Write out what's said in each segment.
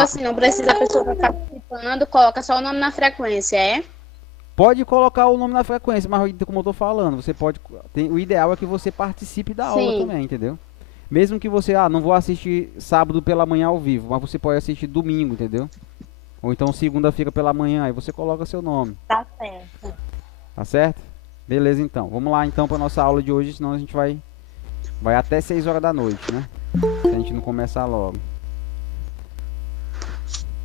assim, não precisa a pessoa estar participando, coloca só o nome na frequência, é? Pode colocar o nome na frequência, mas como eu tô falando, você pode. O ideal é que você participe da aula Sim, também, entendeu? Mesmo que você, não vou assistir sábado pela manhã ao vivo, mas você pode assistir domingo, entendeu? Ou então segunda-feira pela manhã, aí você coloca seu nome, tá certo. tá certo? Beleza, então. Vamos lá então para nossa aula de hoje, senão a gente vai até 6 horas da noite, né? Se a gente não começar logo.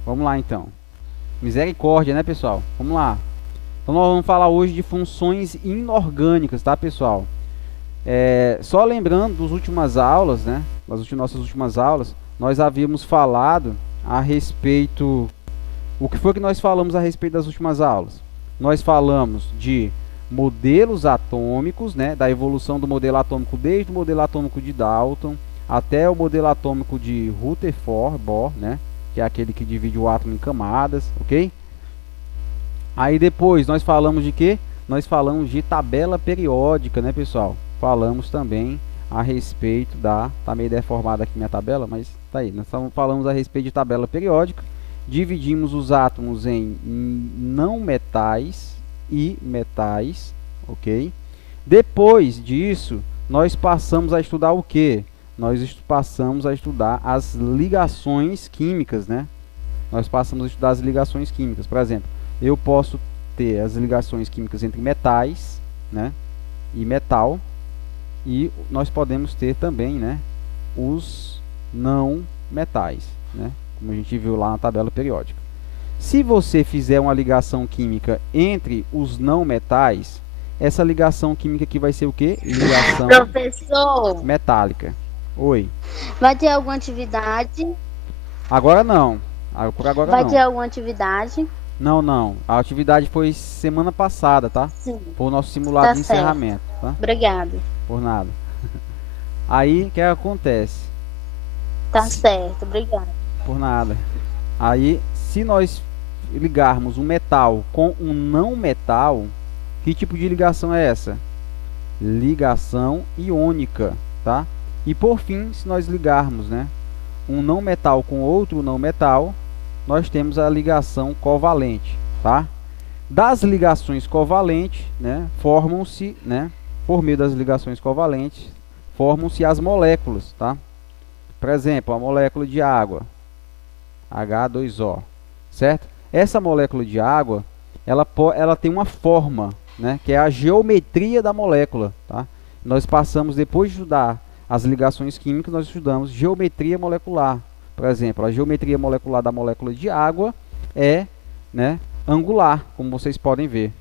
Vamos lá então. Misericórdia, né, pessoal? Vamos lá. Então nós vamos falar hoje de funções inorgânicas, tá, pessoal? Só lembrando das últimas aulas, né? Nossas últimas aulas, nós havíamos falado a respeito. O que foi que nós falamos a respeito das últimas aulas? Nós falamos de modelos atômicos, né? Da evolução do modelo atômico desde o modelo atômico de Dalton até o modelo atômico de Rutherford Bohr, né? Que é aquele que divide o átomo em camadas, ok? Aí depois nós falamos de quê? Nós falamos de tabela periódica, né, pessoal? Falamos também a respeito da... Tá meio deformada aqui minha tabela, mas tá aí. Nós falamos a respeito de tabela periódica. Dividimos os átomos em não metais e metais, ok? Depois disso, nós passamos a estudar o quê? Nós passamos a estudar as ligações químicas, né? Nós passamos a estudar as ligações químicas. Por exemplo, eu posso ter as ligações químicas entre metais, né, e metal, e nós podemos ter também, né, os não metais, né, como a gente viu lá na tabela periódica. Se você fizer uma ligação química entre os não metais, essa ligação química aqui vai ser o quê? Ligação Professor, metálica. Oi. vai ter alguma atividade? Agora não. Por agora Vai ter não. alguma atividade? Não, não. A atividade foi semana passada, tá? Sim, Foi o nosso simulado tá de certo. encerramento, tá? Obrigado. Por nada. Aí, o que acontece? Tá certo, obrigado. Por nada. Aí, se nós ligarmos um metal com um não metal, que tipo de ligação é essa? Ligação iônica, tá? E por fim, se nós ligarmos, né, um não metal com outro não metal, nós temos a ligação covalente, tá? Das ligações covalentes, né, formam-se, né, por meio das ligações covalentes, formam-se as moléculas, tá? Por exemplo, a molécula de água, H2O, certo? Essa molécula de água, ela tem uma forma, né, que é a geometria da molécula, tá? Nós passamos, depois de estudar as ligações químicas, nós estudamos geometria molecular. Por exemplo, a geometria molecular da molécula de água é, né, angular, como vocês podem ver,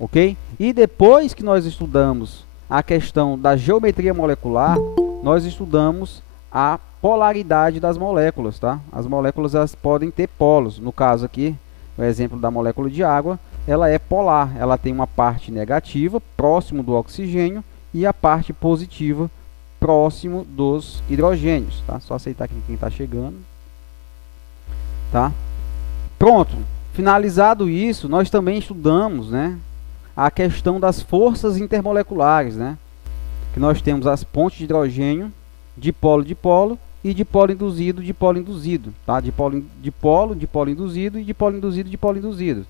ok? E depois que nós estudamos a questão da geometria molecular, nós estudamos a polaridade das moléculas, tá? As moléculas elas podem ter polos. No caso aqui, o exemplo da molécula de água, ela é polar. Ela tem uma parte negativa próximo do oxigênio e a parte positiva próximo dos hidrogênios, tá? Só aceitar aqui quem está chegando, tá? Pronto. Finalizado isso, nós também estudamos, né, a questão das forças intermoleculares, né? Que nós temos as pontes de hidrogênio, dipolo e dipolo induzido, tá? Dipolo induzido e dipolo induzido.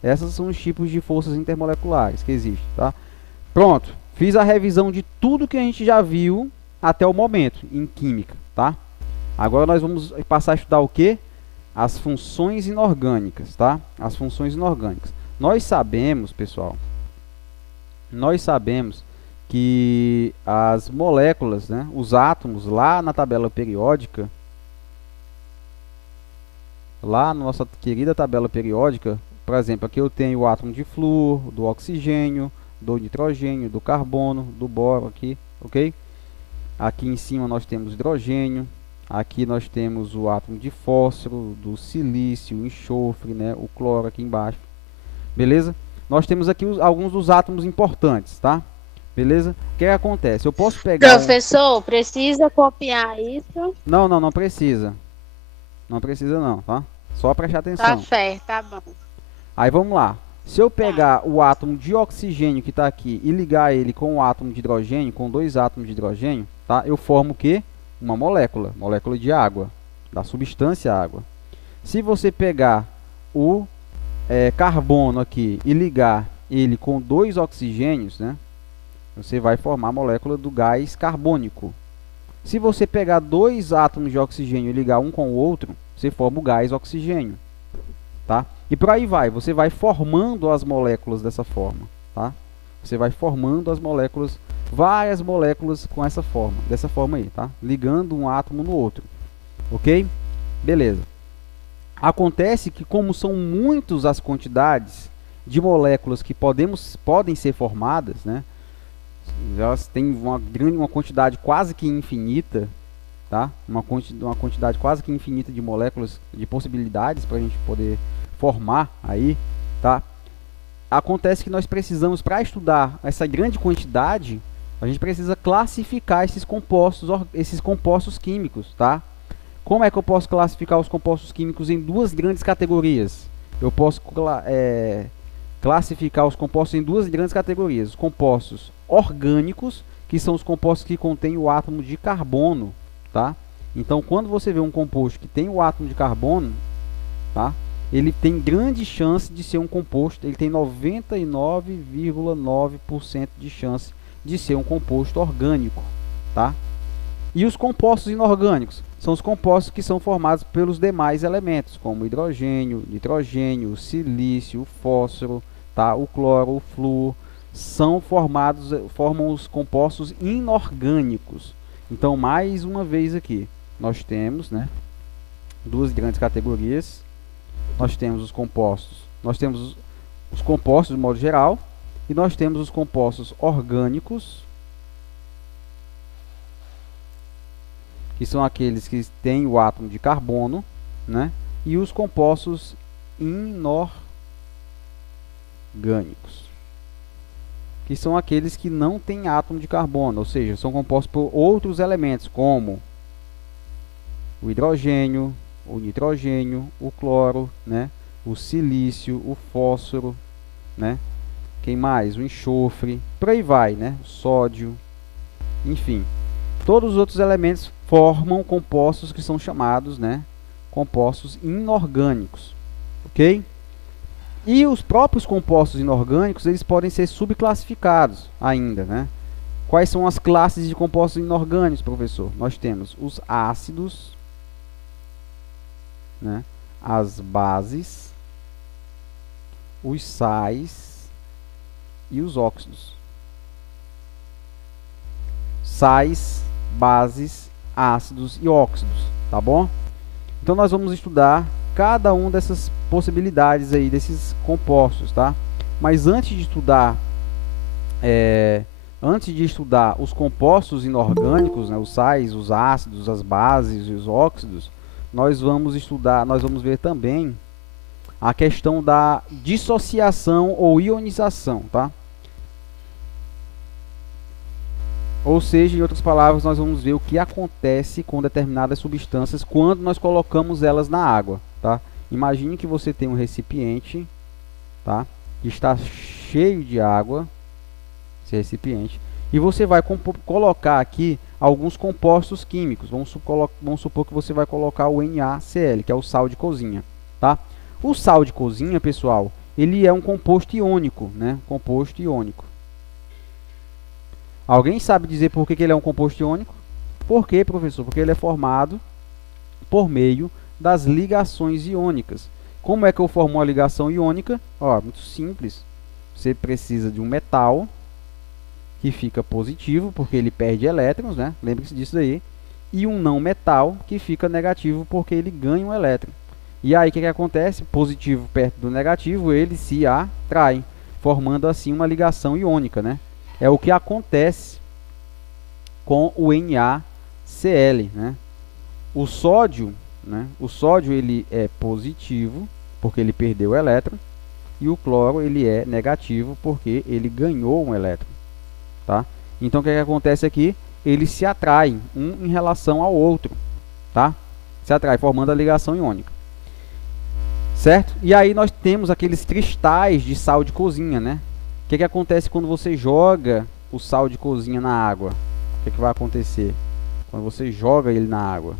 Essas são os tipos de forças intermoleculares que existem, tá? Pronto. Fiz a revisão de tudo que a gente já viu até o momento em química, tá? Agora nós vamos passar a estudar o quê? As funções inorgânicas, tá? As funções inorgânicas. Nós sabemos, pessoal, nós sabemos que as moléculas, né, os átomos, lá na tabela periódica, lá na nossa querida tabela periódica, por exemplo, aqui eu tenho o átomo de flúor, do oxigênio, do nitrogênio, do carbono, do boro aqui, ok? Aqui em cima nós temos hidrogênio, aqui nós temos o átomo de fósforo, do silício, o enxofre, né, o cloro aqui embaixo, beleza? Nós temos aqui alguns dos átomos importantes, tá? Beleza? O que acontece? Eu posso pegar Professor, precisa copiar isso? Não, não, não precisa. Não precisa não, tá? Só prestar Tá atenção. certo, tá bom. Aí vamos lá. Se eu pegar o átomo de oxigênio que está aqui e ligar ele com o átomo de hidrogênio, com dois átomos de hidrogênio, tá? Eu formo o quê? Uma molécula de água, da substância água. Se você pegar o carbono aqui e ligar ele com 2 oxigênios, né, você vai formar a molécula do gás carbônico. Se você pegar 2 átomos de oxigênio e ligar um com o outro, você forma o gás oxigênio, tá? E por aí vai, você vai formando as moléculas dessa forma, tá? Você vai formando as moléculas, várias moléculas com essa forma, dessa forma aí, tá? Ligando um átomo no outro, ok? Beleza. Acontece que, como são muitas as quantidades de moléculas que podem ser formadas, né? Elas têm uma quantidade quase que infinita, tá? Uma quantidade quase que infinita de moléculas, de possibilidades para a gente poder formar aí, tá? Acontece que nós precisamos, para estudar essa grande quantidade, a gente precisa classificar esses compostos químicos, tá? Como é que eu posso classificar os compostos químicos em duas grandes categorias? Eu posso classificar os compostos em duas grandes categorias. Os compostos orgânicos, que são os compostos que contêm o átomo de carbono, tá? Então, quando você vê um composto que tem o átomo de carbono, tá? Ele tem grande chance de ser um composto, ele tem 99,9% de chance de ser um composto orgânico, tá? E os compostos inorgânicos são os compostos que são formados pelos demais elementos, como hidrogênio, nitrogênio, silício, fósforo, tá? O cloro, o flúor, formam os compostos inorgânicos. Então, mais uma vez aqui, nós temos, né, duas grandes categorias. Nós temos os compostos de modo geral, e nós temos os compostos orgânicos, que são aqueles que têm o átomo de carbono, né? E os compostos inorgânicos, que são aqueles que não têm átomo de carbono, ou seja, são compostos por outros elementos, como o hidrogênio, o nitrogênio, o cloro, né? O silício, o fósforo, né? Quem mais? O enxofre, por aí vai, né? O sódio, enfim. Todos os outros elementos formam compostos que são chamados, né, compostos inorgânicos, ok? E os próprios compostos inorgânicos, eles podem ser subclassificados ainda, né? Quais são as classes de compostos inorgânicos, professor? Nós temos os ácidos, né, as bases, os sais e os óxidos. Sais, bases, ácidos e óxidos, tá bom? Então nós vamos estudar cada uma dessas possibilidades aí, desses compostos, tá? Mas antes de estudar os compostos inorgânicos, né, os sais, os ácidos, as bases e os óxidos, nós vamos ver também a questão da dissociação ou ionização, tá? Ou seja, em outras palavras, nós vamos ver o que acontece com determinadas substâncias quando nós colocamos elas na água, tá? Imagine que você tem um recipiente, tá, que está cheio de água, esse recipiente, e você vai colocar aqui alguns compostos químicos. Vamos supor que você vai colocar o NaCl, que é o sal de cozinha, tá? O sal de cozinha, pessoal, ele é um composto iônico, né? Composto iônico. Alguém sabe dizer por que ele é um composto iônico? Por quê, professor? Porque ele é formado por meio das ligações iônicas. Como é que eu formo uma ligação iônica? Ó, muito simples. Você precisa de um metal que fica positivo, porque ele perde elétrons, né? Lembre-se disso aí. E um não metal que fica negativo, porque ele ganha um elétron. E aí, o que acontece? Positivo perto do negativo, eles se atraem, formando assim uma ligação iônica, né? É o que acontece com o NaCl, né? O sódio, né? O sódio ele é positivo porque ele perdeu o elétron, e o cloro ele é negativo porque ele ganhou um elétron, tá? Então o que acontece aqui? Eles se atraem um em relação ao outro, tá? Se atraem formando a ligação iônica, certo? E aí nós temos aqueles cristais de sal de cozinha, né? O que acontece quando você joga o sal de cozinha na água? O que vai acontecer quando você joga ele na água?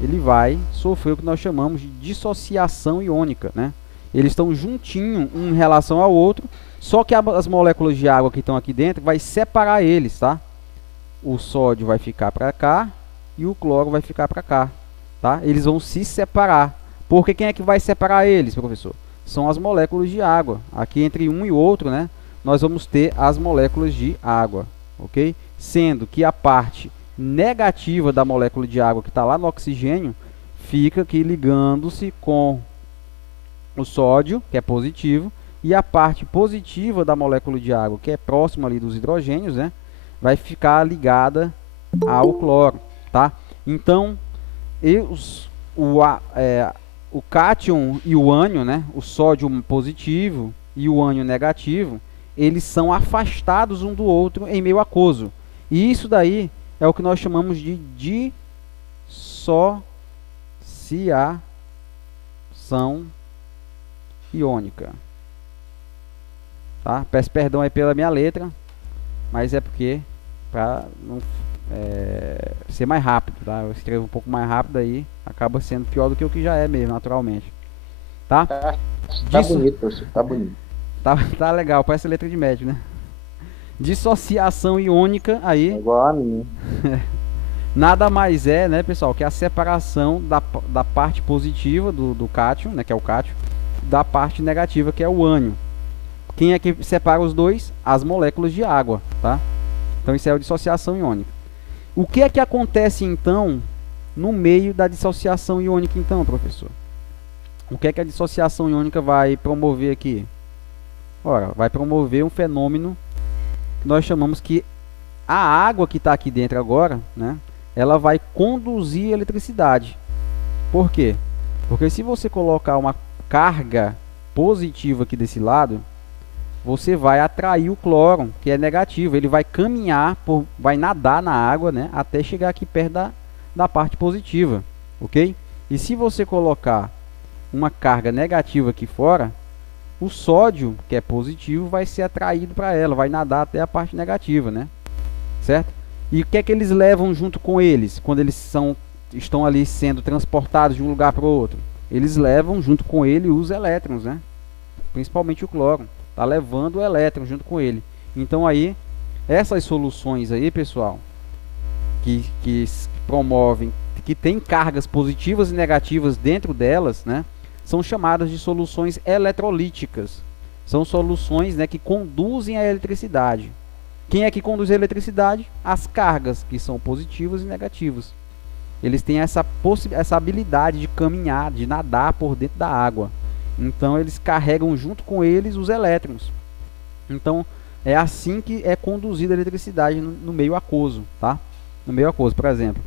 ele vai sofrer o que nós chamamos de dissociação iônica, né? Eles estão juntinho um em relação ao outro, só que as moléculas de água que estão aqui dentro vai separar eles, tá? O sódio vai ficar para cá e o cloro vai ficar para cá, tá? Eles vão se separar. Porque quem é que vai separar eles, professor? São as moléculas de água. Aqui entre um e outro, né, nós vamos ter as moléculas de água, ok? Sendo que a parte negativa da molécula de água que está lá no oxigênio fica aqui ligando-se com o sódio, que é positivo, e a parte positiva da molécula de água, que é próxima ali dos hidrogênios, né, vai ficar ligada ao cloro, tá? Então, o cátion e o ânion, né, o sódio positivo e o ânion negativo, eles são afastados um do outro em meio aquoso. E isso daí é o que nós chamamos de dissociação iônica. Tá? Peço perdão aí pela minha letra, mas é porque para não ser mais rápido, tá? Eu escrevo um pouco mais rápido aí, acaba sendo pior do que o que já é mesmo, naturalmente. Tá? Tá bonito, professor, tá bonito. Tá legal, parece letra de médio, né? Dissociação iônica aí. É igual a minha. Nada mais é, né, pessoal, que a separação da parte positiva do cátion, né, que é o cátion, da parte negativa, que é o ânion. Quem é que separa os dois? As moléculas de água, tá? Então isso é a dissociação iônica. O que é que acontece então no meio da dissociação iônica então, professor? O que é que a dissociação iônica vai promover aqui? Ora, vai promover um fenômeno que nós chamamos que a água que está aqui dentro agora, né, ela vai conduzir eletricidade. Por quê? Porque se você colocar uma carga positiva aqui desse lado, você vai atrair o cloro, que é negativo. Ele vai caminhar, vai nadar na água, né, até chegar aqui perto da parte positiva, ok? E se você colocar uma carga negativa aqui fora, o sódio, que é positivo, vai ser atraído para ela, vai nadar até a parte negativa, né? Certo? E o que é que eles levam junto com eles, quando eles estão ali sendo transportados de um lugar para o outro? Eles levam junto com ele os elétrons, né? Principalmente o cloro. Está levando o elétron junto com ele. Então aí, essas soluções aí, pessoal, que promovem, que tem cargas positivas e negativas dentro delas, né, são chamadas de soluções eletrolíticas. São soluções, né, que conduzem a eletricidade. Quem é que conduz a eletricidade? As cargas, que são positivas e negativas. Eles têm essa habilidade de caminhar, de nadar por dentro da água. Então eles carregam junto com eles os elétrons. Então é assim que é conduzida a eletricidade no meio aquoso, tá? No meio aquoso, por exemplo,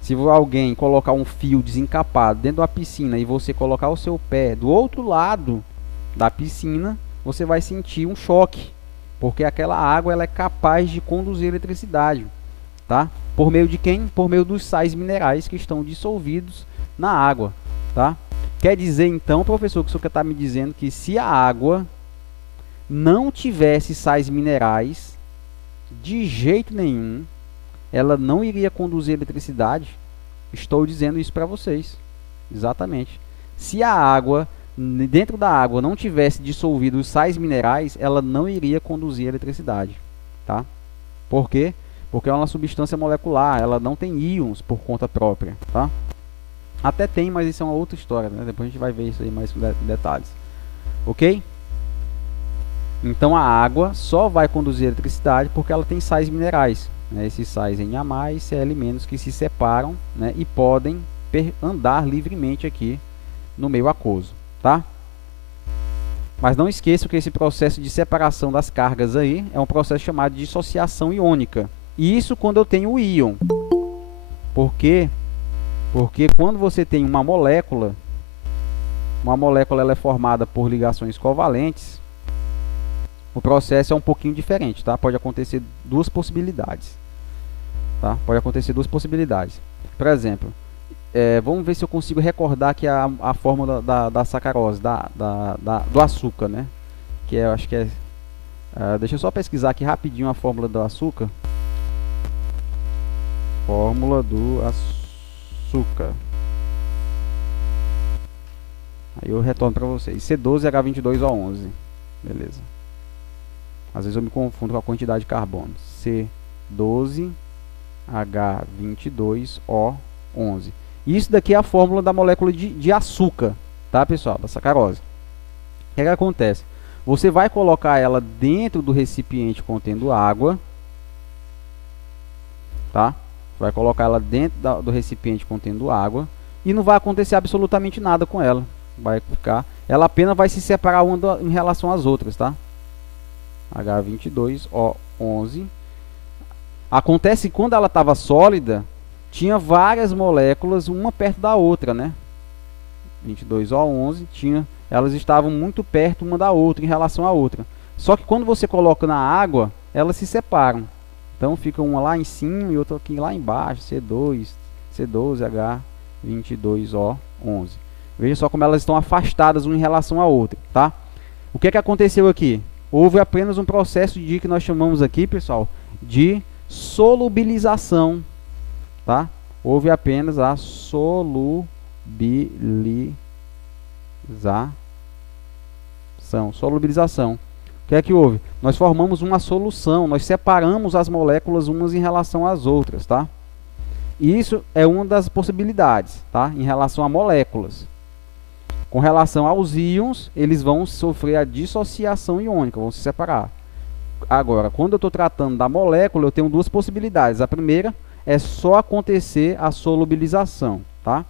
se alguém colocar um fio desencapado dentro da piscina e você colocar o seu pé do outro lado da piscina, você vai sentir um choque, porque aquela água ela é capaz de conduzir a eletricidade, tá? Por meio de quem? Por meio dos sais minerais que estão dissolvidos na água, tá? Quer dizer então, professor, que o senhor está me dizendo que se a água não tivesse sais minerais, de jeito nenhum, ela não iria conduzir eletricidade? Estou dizendo isso para vocês. Exatamente. Se a água, dentro da água, não tivesse dissolvido os sais minerais, ela não iria conduzir eletricidade, tá? Por quê? Porque é uma substância molecular, ela não tem íons por conta própria, tá? Até tem, mas isso é uma outra história, né? Depois a gente vai ver isso aí mais com detalhes. Ok? Então a água só vai conduzir eletricidade porque ela tem sais minerais, né? Esses sais Na+, Cl- que se separam, né? E podem andar livremente aqui no meio aquoso, tá? Mas não esqueça que esse processo de separação das cargas aí é um processo chamado de dissociação iônica. E isso quando eu tenho o íon. Por quê? Porque quando você tem uma molécula ela é formada por ligações covalentes, o processo é um pouquinho diferente, tá? Pode acontecer duas possibilidades, tá? Pode acontecer duas possibilidades. Por exemplo, vamos ver se eu consigo recordar aqui a fórmula da sacarose, do açúcar, né? Que eu acho que é... deixa eu só pesquisar aqui rapidinho a fórmula do açúcar. Fórmula do açúcar. Aí eu retorno para vocês. C12H22O11. Beleza. Às vezes eu me confundo com a quantidade de carbono. C12H22O11. Isso daqui é a fórmula da molécula de açúcar, tá, pessoal? Da sacarose. O que acontece? Você vai colocar ela dentro do recipiente contendo água, tá? Vai colocar ela dentro do recipiente contendo água e não vai acontecer absolutamente nada com ela. Vai ficar, ela apenas vai se separar uma em relação às outras, tá? H22O11. Acontece que quando ela estava sólida, tinha várias moléculas uma perto da outra, né? 22O11 elas estavam muito perto uma da outra em relação à outra. Só que quando você coloca na água, elas se separam. Então fica uma lá em cima e outra aqui lá embaixo, C12H22O11. Veja só como elas estão afastadas uma em relação à outra, tá? O que aconteceu aqui? Houve apenas um processo de que nós chamamos aqui, pessoal, de solubilização, tá? Houve apenas a solubilização. Solubilização. O que é que houve? Nós formamos uma solução, nós separamos as moléculas umas em relação às outras, tá? Isso é uma das possibilidades, tá? Em relação a moléculas. Com relação aos íons, eles vão sofrer a dissociação iônica, vão se separar. Agora, quando eu estou tratando da molécula, eu tenho duas possibilidades. A primeira é só acontecer a solubilização, tá?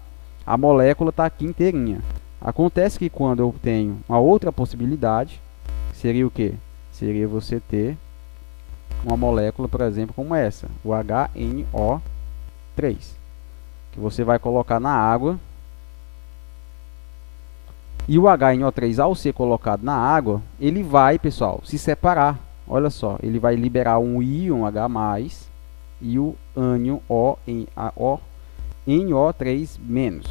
A molécula está aqui inteirinha. Acontece que quando eu tenho uma outra possibilidade, seria o quê? Seria você ter uma molécula, por exemplo, como essa, o HNO3, que você vai colocar na água. E o HNO3, ao ser colocado na água, ele vai, pessoal, se separar. Olha só, ele vai liberar um íon H+, e o ânion NO3-,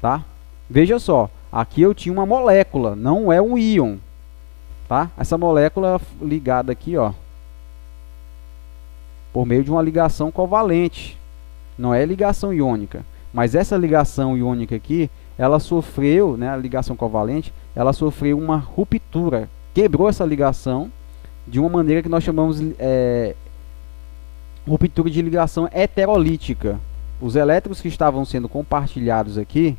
tá? Veja só, aqui eu tinha uma molécula, não é um íon, tá? Essa molécula ligada aqui, ó, por meio de uma ligação covalente, não é ligação iônica, mas essa ligação iônica aqui, ela sofreu, né, a ligação covalente, ela sofreu uma ruptura, quebrou essa ligação de uma maneira que nós chamamos ruptura de ligação heterolítica. Os elétrons que estavam sendo compartilhados aqui,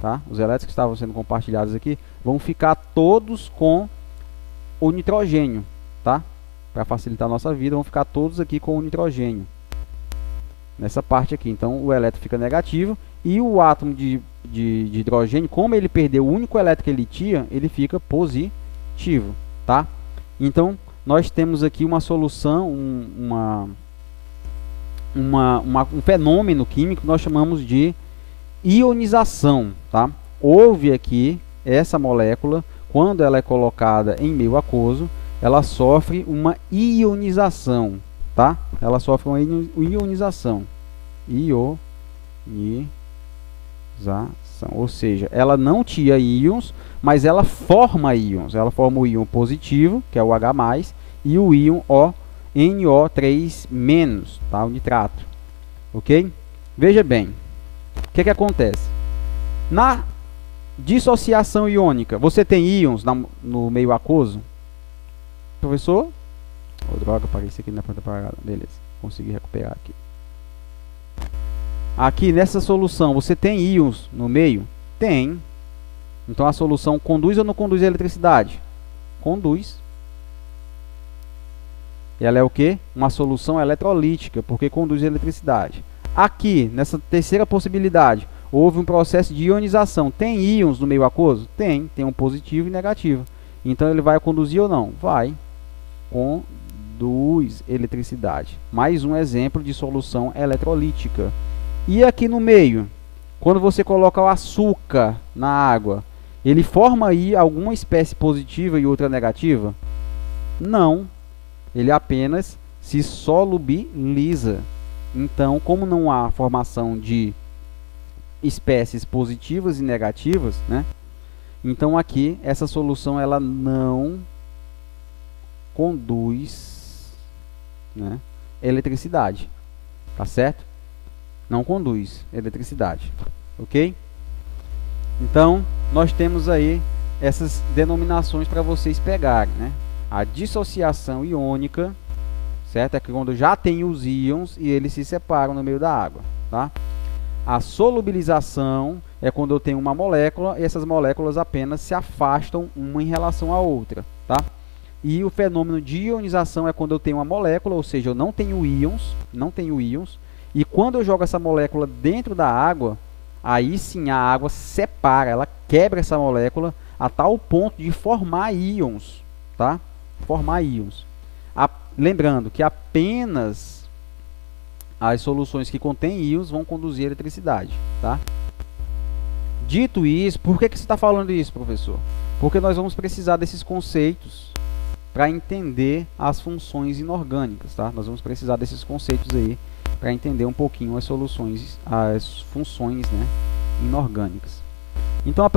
tá? Os elétrons que estavam sendo compartilhados aqui vão ficar todos com o nitrogênio, tá? Para facilitar a nossa vida, vão ficar todos aqui com o nitrogênio. Nessa parte aqui, então o elétron fica negativo e o átomo de hidrogênio, como ele perdeu o único elétron que ele tinha, ele fica positivo, tá? Então nós temos aqui uma solução, um fenômeno químico que nós chamamos de ionização, tá? Houve aqui essa molécula, quando ela é colocada em meio aquoso, ela sofre uma ionização, tá? Ela sofre uma ionização. Ou seja, ela não tinha íons, mas ela forma íons. Ela forma o íon positivo, que é o H+, e o íon NO3-, tá? O nitrato. Ok? Veja bem, o que acontece? Na dissociação iônica, você tem íons no meio aquoso? Professor? Oh, droga, apareci aqui na planta parada. Beleza, consegui recuperar aqui. Aqui nessa solução, você tem íons no meio? Tem. Então a solução conduz ou não conduz a eletricidade? Conduz. Ela é o quê? Uma solução eletrolítica, porque conduz a eletricidade. Aqui, nessa terceira possibilidade, houve um processo de ionização. Tem íons no meio aquoso? Tem. Tem um positivo e negativo. Então ele vai conduzir ou não? Vai. Conduz eletricidade. Mais um exemplo de solução eletrolítica. E aqui no meio, quando você coloca o açúcar na água, ele forma aí alguma espécie positiva e outra negativa? Não. Ele apenas se solubiliza. Então, como não há formação de espécies positivas e negativas, né? Então aqui essa solução ela não conduz, né, eletricidade, tá certo? Não conduz eletricidade, ok? Então nós temos aí essas denominações para vocês pegarem, né? A dissociação iônica, certo? É quando já tem os íons e eles se separam no meio da água, tá? A solubilização é quando eu tenho uma molécula e essas moléculas apenas se afastam uma em relação à outra, tá? E o fenômeno de ionização é quando eu tenho uma molécula, ou seja, eu não tenho íons, e quando eu jogo essa molécula dentro da água, aí sim a água separa, ela quebra essa molécula a tal ponto de formar íons, tá? Formar íons. Lembrando que apenas as soluções que contêm íons vão conduzir eletricidade, tá? Dito isso, por que você está falando isso, professor? Porque nós vamos precisar desses conceitos para entender as funções inorgânicas, tá? Nós vamos precisar desses conceitos aí para entender um pouquinho as funções, né, inorgânicas. Então a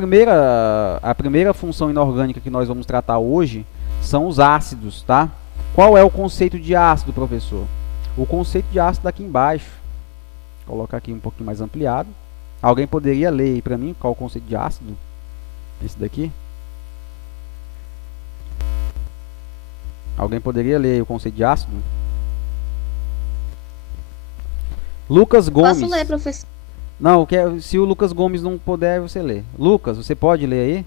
primeira função inorgânica que nós vamos tratar hoje são os ácidos, tá? Qual é o conceito de ácido, professor? O conceito de ácido aqui embaixo. Vou colocar aqui um pouquinho mais ampliado. Alguém poderia ler aí para mim qual é o conceito de ácido? Esse daqui? Alguém poderia ler aí o conceito de ácido? Lucas Gomes. Posso ler, professor? Não, se o Lucas Gomes não puder, você lê. Lucas, você pode ler aí?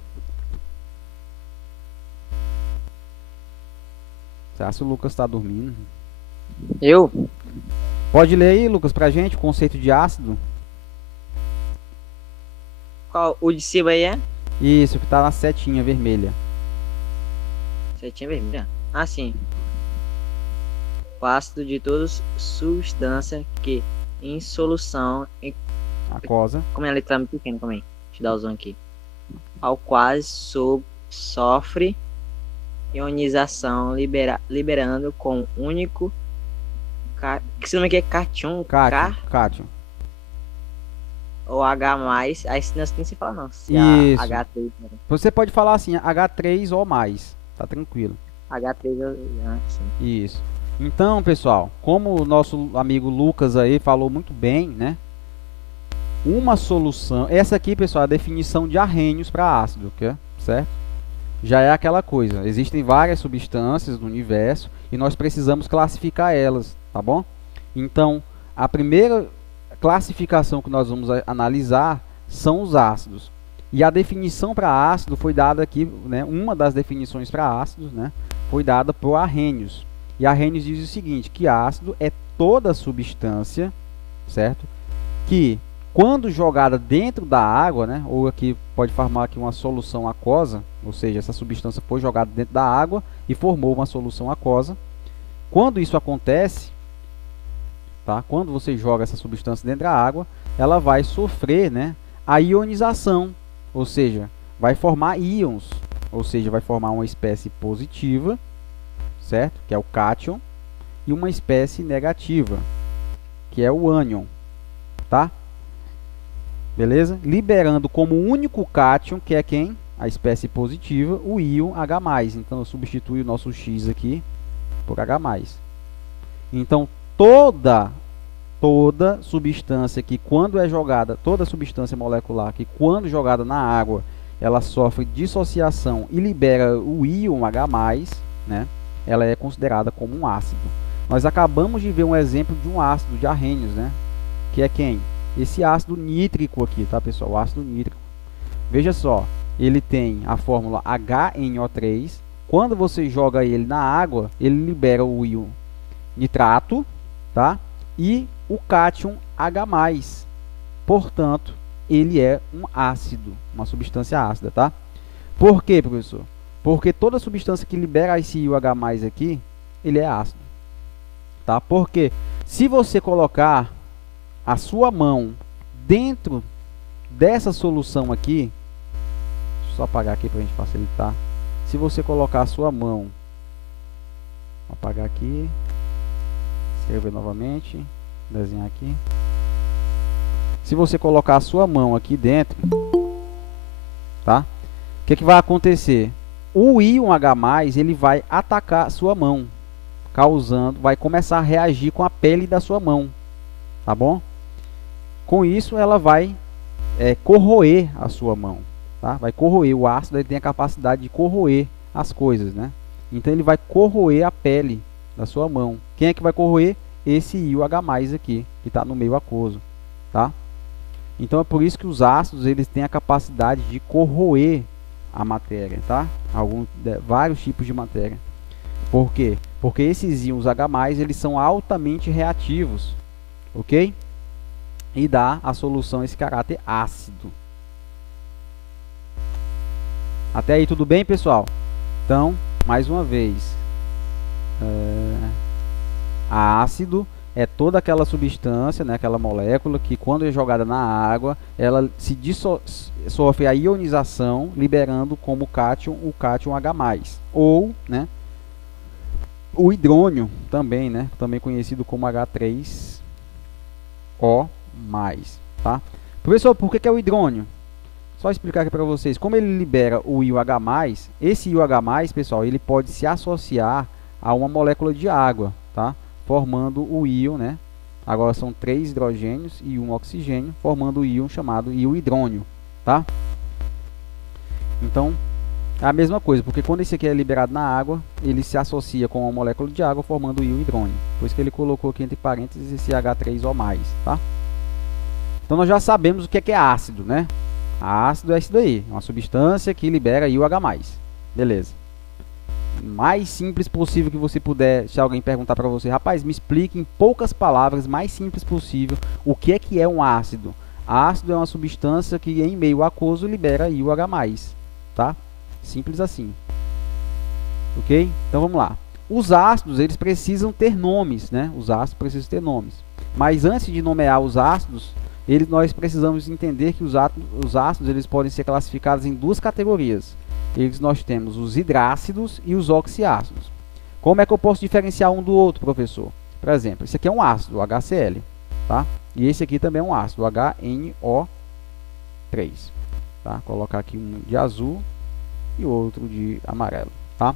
Será que o Lucas está dormindo? Eu? Pode ler aí, Lucas, pra gente o conceito de ácido? Qual? O de cima aí é? Isso, que tá na setinha vermelha. Setinha vermelha? Ah, sim. O ácido de toda substância que em solução em... Aquosa. Como é a letra muito pequena, calma aí. Deixa eu dar o zoom aqui. Ao quase sofre ionização liberando com único que se nome aqui é cátion. Cátion. Ou H+, aí não tem que se falar não. Se Isso. H3. Você pode falar assim, H3 ou mais. Tá tranquilo. H3, sim. Isso. Então, pessoal, como o nosso amigo Lucas aí falou muito bem, né? Uma solução... Essa aqui, pessoal, é a definição de Arrhenius para ácido, certo? Já é aquela coisa. Existem várias substâncias no universo e nós precisamos classificar elas, tá bom? Então, a primeira classificação que nós vamos analisar são os ácidos. E a definição para ácido foi dada aqui, né? Uma das definições para ácidos, né? Foi dada por Arrhenius. E Arrhenius diz o seguinte, que ácido é toda substância, certo? Que quando jogada dentro da água, né? Ou aqui pode formar aqui uma solução aquosa, ou seja, essa substância foi jogada dentro da água e formou uma solução aquosa. Quando isso acontece, tá? Quando você joga essa substância dentro da água, ela vai sofrer, né, a ionização, ou seja, vai formar íons, ou seja, vai formar uma espécie positiva, certo? Que é o cátion, e uma espécie negativa, que é o ânion, tá? Beleza? Liberando como único cátion, que é quem? A espécie positiva, o íon H+. Então eu substituo o nosso X aqui por H+. Então toda substância que quando é jogada, toda substância molecular que quando jogada na água, ela sofre dissociação e libera o íon H+, né? Ela é considerada como um ácido. Nós acabamos de ver um exemplo de um ácido de Arrhenius, né? Que é quem? Esse ácido nítrico aqui, tá, pessoal? O ácido nítrico. Veja só, ele tem a fórmula HNO3. Quando você joga ele na água, ele libera o íon nitrato, tá? E o cátion H+. Portanto, ele é um ácido, uma substância ácida, tá? Por quê, professor? Porque toda substância que libera esse íon H+ aqui, ele é ácido, tá? Porque se você colocar a sua mão dentro dessa solução aqui, deixa eu só apagar aqui para a gente facilitar. Se você colocar a sua mão, vou apagar aqui, escrever novamente, desenhar aqui. Se você colocar a sua mão aqui dentro, tá? O que vai acontecer? O íon H+, ele vai atacar a sua mão, causando, vai começar a reagir com a pele da sua mão, tá bom? Com isso, ela vai corroer a sua mão, tá? Vai corroer. O ácido ele tem a capacidade de corroer as coisas, né? Então ele vai corroer a pele da sua mão. Quem é que vai corroer? Esse íon H+ aqui, que está no meio aquoso, tá? Então é por isso que os ácidos eles têm a capacidade de corroer a matéria, tá? Vários tipos de matéria. Por quê? Porque esses íons H+, eles são altamente reativos, ok? E dá à solução esse caráter ácido. Até aí tudo bem, pessoal? Então, mais uma vez, ácido é toda aquela substância, né, aquela molécula que quando é jogada na água, ela sofre a ionização, liberando como cátion o cátion H+, ou, né, o hidrônio também, né, também conhecido como H3O+, tá? Professor, por que é o hidrônio? Só explicar aqui para vocês. Como ele libera o íon H+, esse íon H+, pessoal, ele pode se associar a uma molécula de água, tá? Formando o íon, né? Agora são 3 hidrogênios e 1 oxigênio, formando o íon chamado íon hidrônio, tá? Então, é a mesma coisa, porque quando esse aqui é liberado na água, ele se associa com uma molécula de água, formando o íon hidrônio. Por isso que ele colocou aqui entre parênteses esse H3O+, tá? Então, nós já sabemos o que é ácido, né? Ácido é isso daí, uma substância que libera íon H+. Beleza. Mais simples possível que você puder, se alguém perguntar para você, rapaz, me explique em poucas palavras, mais simples possível, o que é um ácido. Ácido é uma substância que em meio aquoso libera íon H+, tá? Simples assim. Ok? Então vamos lá. Os ácidos, eles precisam ter nomes, né? Os ácidos precisam ter nomes. Mas antes de nomear os ácidos, nós precisamos entender que os ácidos eles podem ser classificados em 2 categorias. Nós temos os hidrácidos e os oxiácidos. Como é que eu posso diferenciar um do outro, professor? Por exemplo, esse aqui é um ácido, o HCl, tá? E esse aqui também é um ácido, o HNO3, tá? Vou colocar aqui um de azul e outro de amarelo, tá?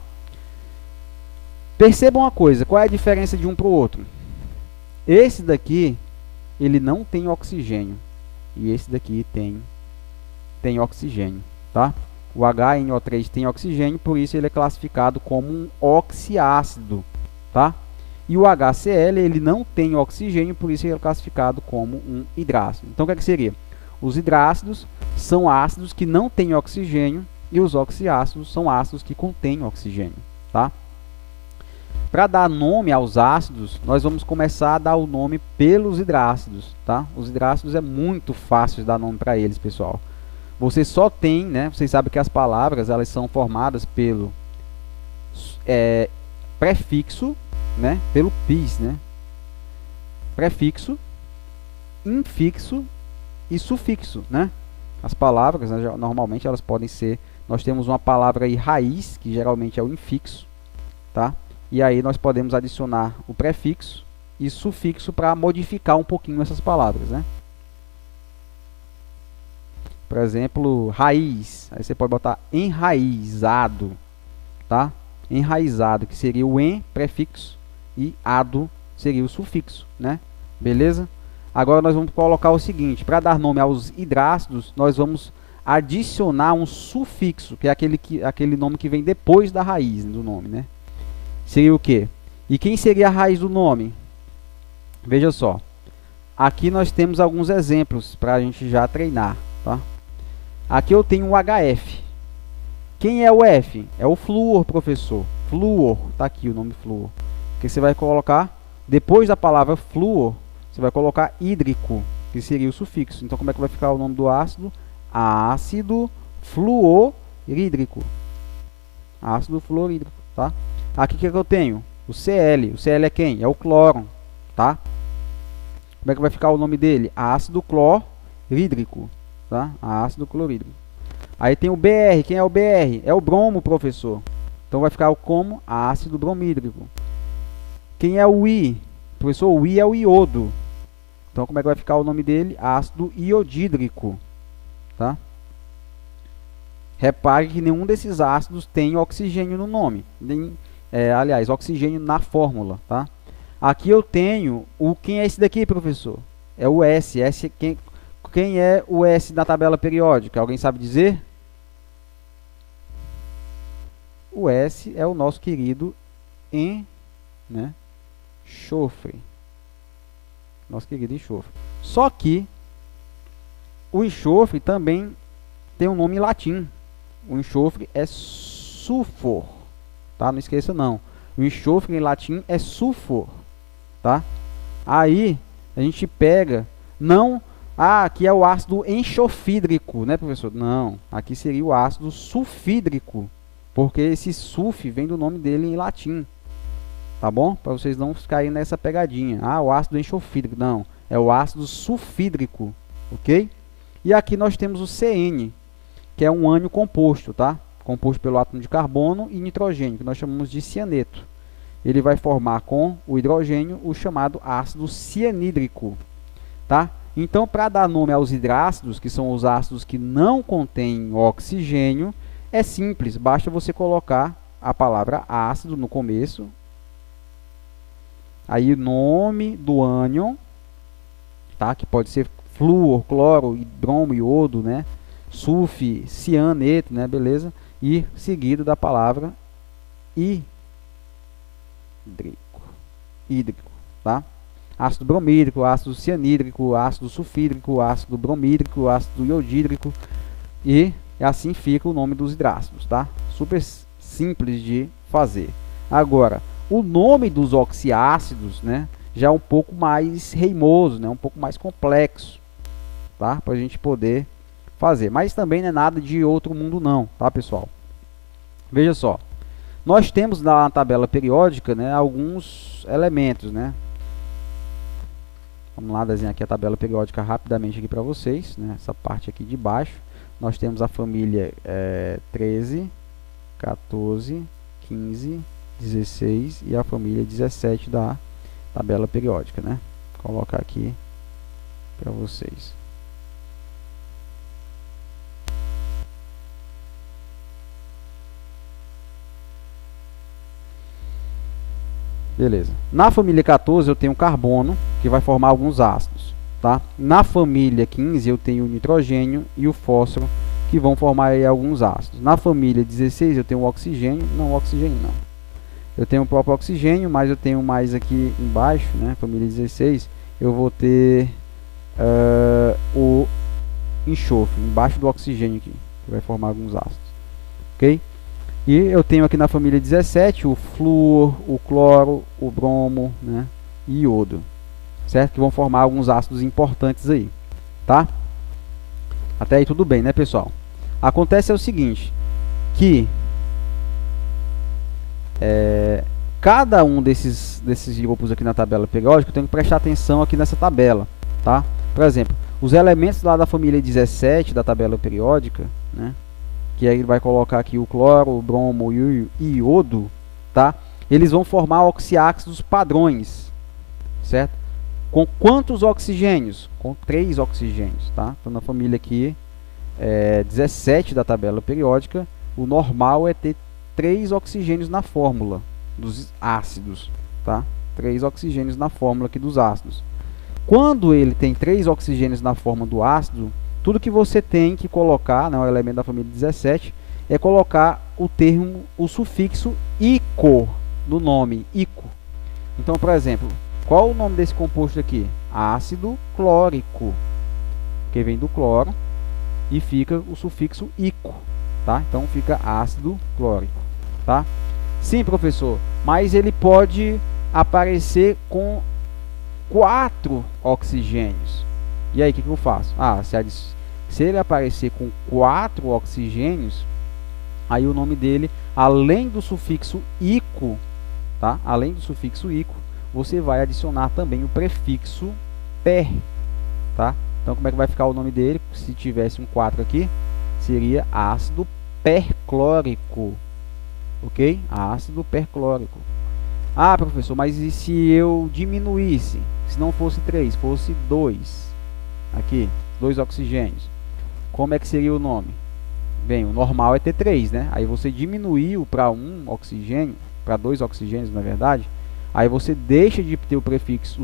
Percebam uma coisa, qual é a diferença de um para o outro? Esse daqui, ele não tem oxigênio, e esse daqui tem oxigênio, tá? O HNO3 tem oxigênio, por isso ele é classificado como um oxiácido, tá? E o HCl, ele não tem oxigênio, por isso ele é classificado como um hidrácido. Então, o que seria? Os hidrácidos são ácidos que não têm oxigênio e os oxiácidos são ácidos que contêm oxigênio, tá? Para dar nome aos ácidos, nós vamos começar a dar o nome pelos hidrácidos, tá? Os hidrácidos é muito fácil de dar nome para eles, pessoal. Você só tem, né? Vocês sabem que as palavras elas são formadas pelo prefixo, né? Pelo PIS, né? Prefixo, infixo e sufixo, né? As palavras, né, normalmente elas podem ser. Nós temos uma palavra aí raiz, que geralmente é o infixo, tá? E aí nós podemos adicionar o prefixo e sufixo para modificar um pouquinho essas palavras, né? Por exemplo, raiz. Aí você pode botar enraizado, tá? Enraizado, que seria o en, prefixo, e ado seria o sufixo, né? Beleza? Agora nós vamos colocar o seguinte, para dar nome aos hidrácidos, nós vamos adicionar um sufixo, que é aquele nome que vem depois da raiz do nome, né? Seria o quê? E quem seria a raiz do nome? Veja só. Aqui nós temos alguns exemplos para a gente já treinar, tá? Aqui eu tenho o HF. Quem é o F? É o flúor, professor. Flúor. Está aqui o nome flúor. O que você vai colocar? Depois da palavra flúor, você vai colocar hídrico, que seria o sufixo. Então, como é que vai ficar o nome do ácido? Ácido fluorídrico. Ácido fluorídrico, tá? Aqui o que eu tenho? O Cl. O Cl é quem? É o cloro, tá? Como é que vai ficar o nome dele? Ácido clorídrico, tá? Ácido clorídrico. Aí tem o Br. Quem é o Br? É o bromo, professor. Então vai ficar como ácido bromídrico. Quem é o I? Professor, o I é o iodo. Então como é que vai ficar o nome dele? Ácido iodídrico, tá? Repare que nenhum desses ácidos tem oxigênio no nome. Aliás, oxigênio na fórmula, tá? Aqui eu tenho quem é esse daqui, professor? É o S. Quem é o S da tabela periódica? Alguém sabe dizer? o S é o nosso querido enxofre. Nosso querido enxofre. Só que o enxofre também tem um nome em latim. O enxofre é sulfur, tá? Não esqueça não. O enxofre em latim é sulfur, tá? Aí a gente pega, não, aqui é o ácido enxofídrico, né, professor? Não, aqui seria o ácido sulfídrico, porque esse sulf vem do nome dele em latim, tá bom? Para vocês não ficarem nessa pegadinha. Ah, o ácido enxofídrico, não, é o ácido sulfídrico, ok? E aqui nós temos o CN, que é um ânion composto, tá? Composto pelo átomo de carbono e nitrogênio, que nós chamamos de cianeto. Ele vai formar com o hidrogênio o chamado ácido cianídrico, tá? Então, para dar nome aos hidrácidos, que são os ácidos que não contêm oxigênio, é simples, basta você colocar a palavra ácido no começo, aí o nome do ânion, tá? Que pode ser flúor, cloro, bromo, iodo, né? Sulf, cianeto, né? Beleza? E seguido da palavra hídrico, tá? Ácido bromídrico, ácido cianídrico, ácido sulfídrico, ácido bromídrico, ácido iodídrico, e assim fica o nome dos hidrácidos, tá? Super simples de fazer. Agora, o nome dos oxiácidos, né, já é um pouco mais reimoso, né, um pouco mais complexo, tá? Para a gente poder fazer, mas também não é nada de outro mundo não, tá, pessoal? Veja só, nós temos na tabela periódica, né, alguns elementos, né? Vamos lá desenhar aqui a tabela periódica rapidamente aqui para vocês, né? Essa parte aqui de baixo, nós temos a família 13, 14, 15, 16 e a família 17 da tabela periódica, né? Vou colocar aqui para vocês. Beleza. Na família 14 eu tenho carbono, que vai formar alguns ácidos, tá? Na família 15 eu tenho o nitrogênio e o fósforo, que vão formar aí alguns ácidos. Na família 16 eu tenho o oxigênio, não, o oxigênio não. Eu tenho o próprio oxigênio, mas eu tenho mais aqui embaixo, né? Família 16, eu vou ter o enxofre, embaixo do oxigênio aqui, que vai formar alguns ácidos, ok? E eu tenho aqui na família 17 o flúor, o cloro, o bromo, né, e iodo, certo? Que vão formar alguns ácidos importantes aí, tá? Até aí tudo bem, né, pessoal? Acontece o seguinte, que cada um desses grupos aqui na tabela periódica, eu tenho que prestar atenção aqui nessa tabela, tá? Por exemplo, os elementos lá da família 17 da tabela periódica, né? Que aí ele vai colocar aqui o cloro, o bromo e o iodo, tá? Eles vão formar oxiácidos padrões, certo? Com quantos oxigênios? Com 3 oxigênios, tá? Então na família aqui 17 da tabela periódica, o normal é ter 3 oxigênios na fórmula dos ácidos, tá? 3 oxigênios na fórmula aqui dos ácidos. Quando ele tem 3 oxigênios na forma do ácido, tudo que você tem que colocar, né, o elemento da família 17, é colocar o sufixo ico no nome, ico. Então, por exemplo, qual o nome desse composto aqui? Ácido clórico, que vem do cloro, e fica o sufixo ico, tá? Então fica ácido clórico, tá? Sim, professor, mas ele pode aparecer com 4 oxigênios. E aí, o que eu faço? Se ele aparecer com 4 oxigênios, aí o nome dele, além do sufixo ico, tá? Além do sufixo ico, você vai adicionar também o prefixo per, tá? Então, como é que vai ficar o nome dele? Se tivesse um 4 aqui, seria ácido perclórico, ok? Ácido perclórico. Ah, professor, mas e se eu diminuísse? Se não fosse 3, fosse 2, aqui, 2 oxigênios. Como é que seria o nome? Bem, o normal é ter 3, né? Aí você diminuiu para 1 oxigênio, para 2 oxigênios, na verdade. Aí você deixa de ter o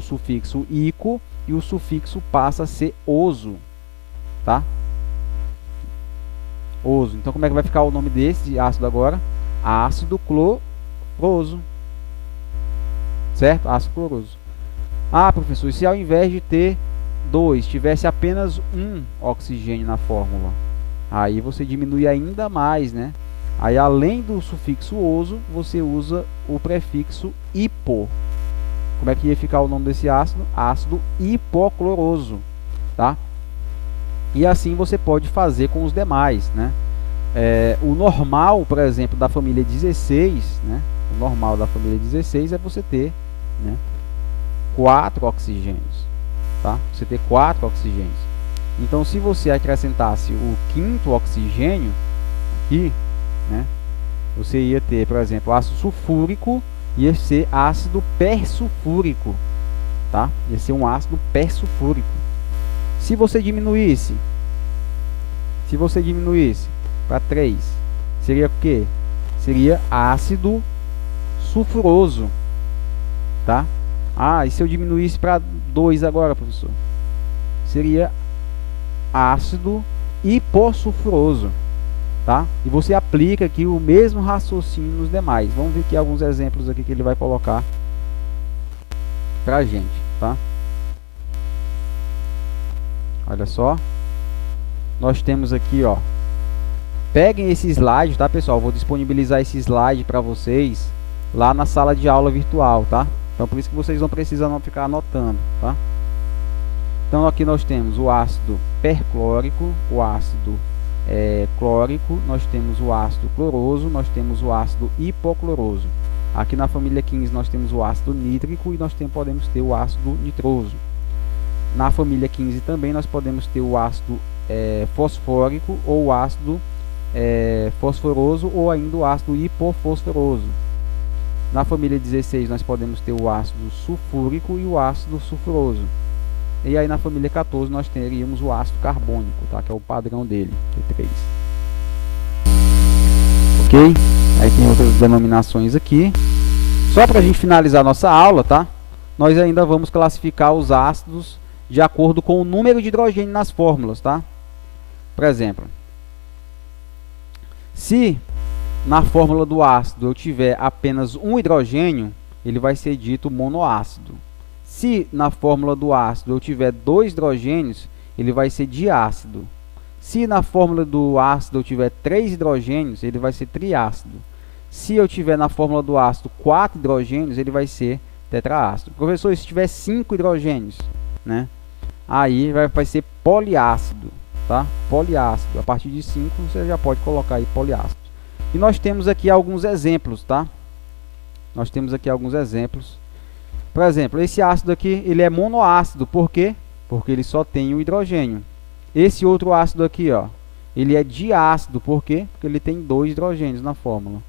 sufixo ico e o sufixo passa a ser oso, tá? Oso. Então, como é que vai ficar o nome desse ácido agora? ácido cloroso. Certo? Ácido cloroso. Ah, professor, e se ao invés de ter 2, tivesse apenas um oxigênio na fórmula? Aí você diminui ainda mais, né? Aí, além do sufixo oso, você usa o prefixo hipo. Como é que ia ficar o nome desse ácido? Ácido hipocloroso, tá? E assim você pode fazer com os demais, né? O normal, por exemplo, da família 16, né? O normal da família 16 é você ter, né, 4 oxigênios, tá? Você ter 4 oxigênios. Então, se você acrescentasse o 5º oxigênio aqui, né, você ia ter, por exemplo, ácido sulfúrico, ia ser ácido persulfúrico, tá? Ia ser um ácido persulfúrico. Se você diminuísse para 3, seria o quê? Seria ácido sulfuroso, tá? Ah, e se eu diminuísse para 2 agora, professor? Seria ácido hipossulfuroso, tá? E você aplica aqui o mesmo raciocínio nos demais. Vamos ver aqui alguns exemplos aqui que ele vai colocar pra gente, tá? Olha só. Nós temos aqui, ó. Peguem esse slide, tá, pessoal? Vou disponibilizar esse slide para vocês lá na sala de aula virtual, tá? Então, por isso que vocês não precisam não ficar anotando, tá? Então, aqui nós temos o ácido perclórico, o ácido clórico, nós temos o ácido cloroso, nós temos o ácido hipocloroso. Aqui na família 15 nós temos o ácido nítrico e nós podemos ter o ácido nitroso. Na família 15 também nós podemos ter o ácido fosfórico ou o ácido fosforoso ou ainda o ácido hipofosforoso. Na família 16 nós podemos ter o ácido sulfúrico e o ácido sulfuroso. E aí na família 14 nós teríamos o ácido carbônico, tá? Que é o padrão dele, T3. Ok? Aí tem outras denominações aqui. Só para a gente finalizar nossa aula, tá? Nós ainda vamos classificar os ácidos de acordo com o número de hidrogênio nas fórmulas, tá? Por exemplo, se na fórmula do ácido eu tiver apenas um hidrogênio, ele vai ser dito monoácido. Se na fórmula do ácido eu tiver 2 hidrogênios, ele vai ser diácido. Se na fórmula do ácido eu tiver 3 hidrogênios, ele vai ser triácido. Se eu tiver na fórmula do ácido 4 hidrogênios, ele vai ser tetraácido. Professor, e se tiver 5 hidrogênios, né? Aí vai ser poliácido, tá? Poliácido. A partir de 5 você já pode colocar aí poliácido. E nós temos aqui alguns exemplos, tá? Nós temos aqui alguns exemplos. Por exemplo, esse ácido aqui, ele é monoácido. Por quê? Porque ele só tem o hidrogênio. Esse outro ácido aqui, ó, ele é diácido. Por quê? Porque ele tem 2 hidrogênios na fórmula.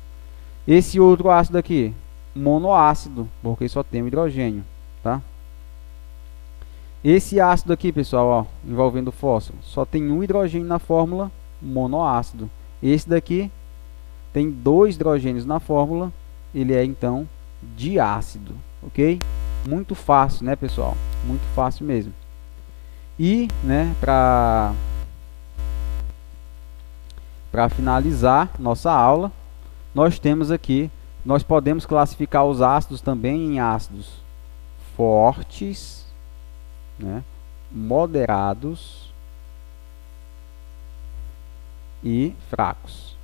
Esse outro ácido aqui, monoácido, porque só tem o hidrogênio, tá? Esse ácido aqui, pessoal, ó, envolvendo fósforo, só tem um hidrogênio na fórmula, monoácido. Esse daqui tem 2 hidrogênios na fórmula, ele é então diácido, ok? Muito fácil, né, pessoal? Muito fácil mesmo. E, né, para finalizar nossa aula, nós temos aqui, nós podemos classificar os ácidos também em ácidos fortes, né, moderados e fracos.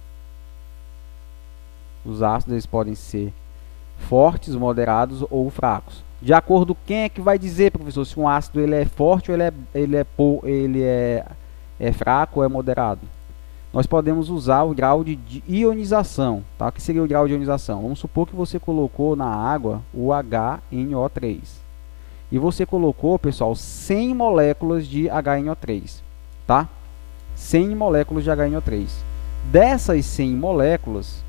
Os ácidos eles podem ser fortes, moderados ou fracos. De acordo com quem é que vai dizer, professor, se um ácido ele é forte ou ele é fraco ou é moderado? Nós podemos usar o grau de ionização, tá? O que seria o grau de ionização? Vamos supor que você colocou na água o HNO3. E você colocou, pessoal, 100 moléculas de HNO3, tá? 100 moléculas de HNO3. Dessas 100 moléculas,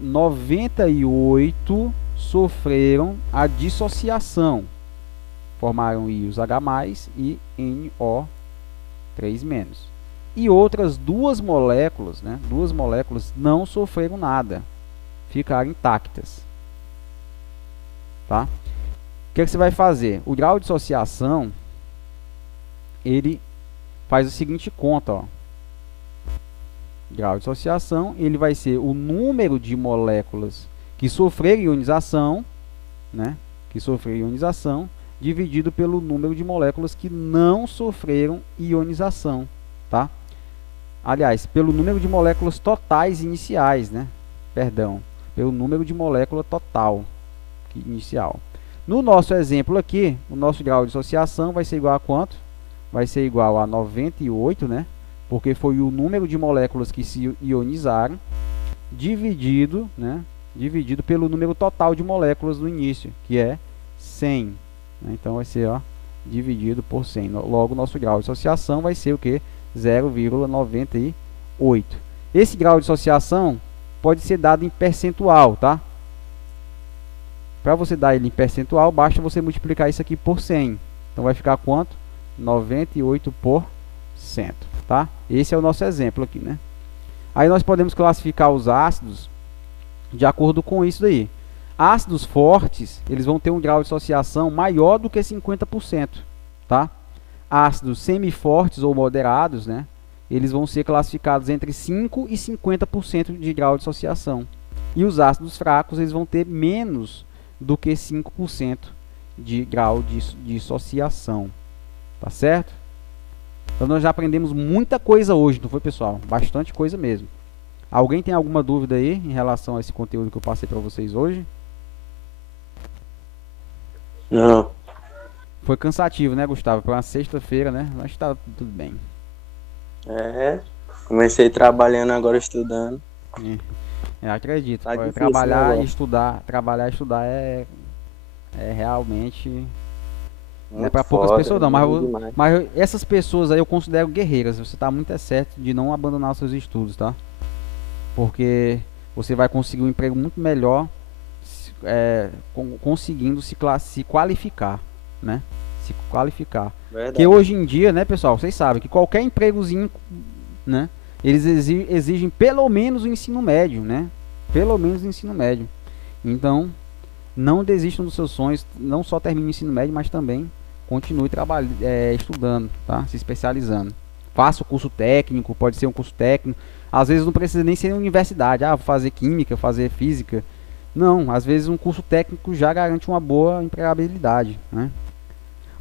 98 sofreram a dissociação. Formaram íons H+, e NO3-. E outras 2 moléculas, né? 2 moléculas não sofreram nada. Ficaram intactas. Tá? O que é que você vai fazer? O grau de dissociação, ele faz a seguinte conta, ó. grau de dissociação, ele vai ser o número de moléculas que sofreram ionização, né? Que sofreram ionização, dividido pelo número de moléculas que não sofreram ionização, tá? Aliás, pelo número de moléculas totais iniciais, né? Perdão, pelo número de molécula total inicial. No nosso exemplo aqui, o nosso grau de dissociação vai ser igual a quanto? Vai ser igual a 98, né? Porque foi o número de moléculas que se ionizaram dividido, né? Dividido pelo número total de moléculas no início, que é 100. Né? Então vai ser, ó, dividido por 100. Logo, nosso grau de dissociação vai ser o que? 0,98. Esse grau de dissociação pode ser dado em percentual, tá? Para você dar ele em percentual, basta você multiplicar isso aqui por 100. Então vai ficar quanto? 98%, tá? Esse é o nosso exemplo aqui, né? Aí nós podemos classificar os ácidos de acordo com isso daí. Ácidos fortes, eles vão ter um grau de dissociação maior do que 50%, tá? Ácidos semifortes ou moderados, né? Eles vão ser classificados entre 5 e 50% de grau de dissociação. E os ácidos fracos, eles vão ter menos do que 5% de grau de dissociação. Tá certo? Então nós já aprendemos muita coisa hoje, não foi, pessoal? Bastante coisa mesmo. Alguém tem alguma dúvida aí em relação a esse conteúdo que eu passei para vocês hoje? Não. Foi cansativo, né, Gustavo? Para uma sexta-feira, né? Mas tá tudo bem. Comecei trabalhando, agora estudando. Acredito. Tá difícil, Trabalhar né, e estudar é realmente não é para Muito poucas foda, pessoas não, muito demais. mas essas pessoas aí eu considero guerreiras. Você está muito certo de não abandonar os seus estudos, tá? Porque você vai conseguir um emprego muito melhor conseguindo se qualificar, né? Se qualificar. Verdade. Porque hoje em dia, né, pessoal, vocês sabem que qualquer empregozinho, né, eles exigem pelo menos o ensino médio, né? Pelo menos o ensino médio. Então, não desistam dos seus sonhos, não só termine o ensino médio, mas também continue estudando, tá? Se especializando. Faça o curso técnico, pode ser um curso técnico. Às vezes não precisa nem ser em universidade. Vou fazer química, fazer física. Não, às vezes um curso técnico já garante uma boa empregabilidade, né?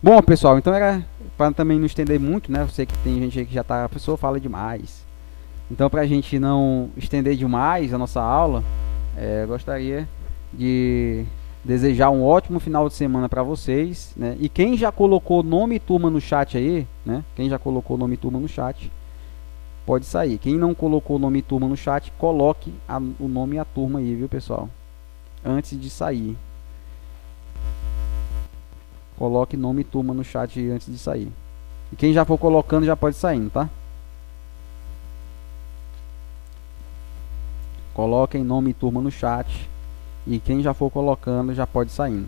Bom, pessoal, então era para também não estender muito, né? Eu sei que tem gente aí que a pessoa fala demais. Então, para a gente não estender demais a nossa aula, eu gostaria de desejar um ótimo final de semana para vocês, né? E quem já colocou nome e turma no chat aí, né? Quem já colocou nome e turma no chat, pode sair. Quem não colocou nome e turma no chat, coloque o nome e a turma aí, viu, pessoal? Antes de sair. Coloque nome e turma no chat aí antes de sair. E quem já for colocando já pode sair, tá? Coloquem nome e turma no chat. E quem já for colocando já pode sair.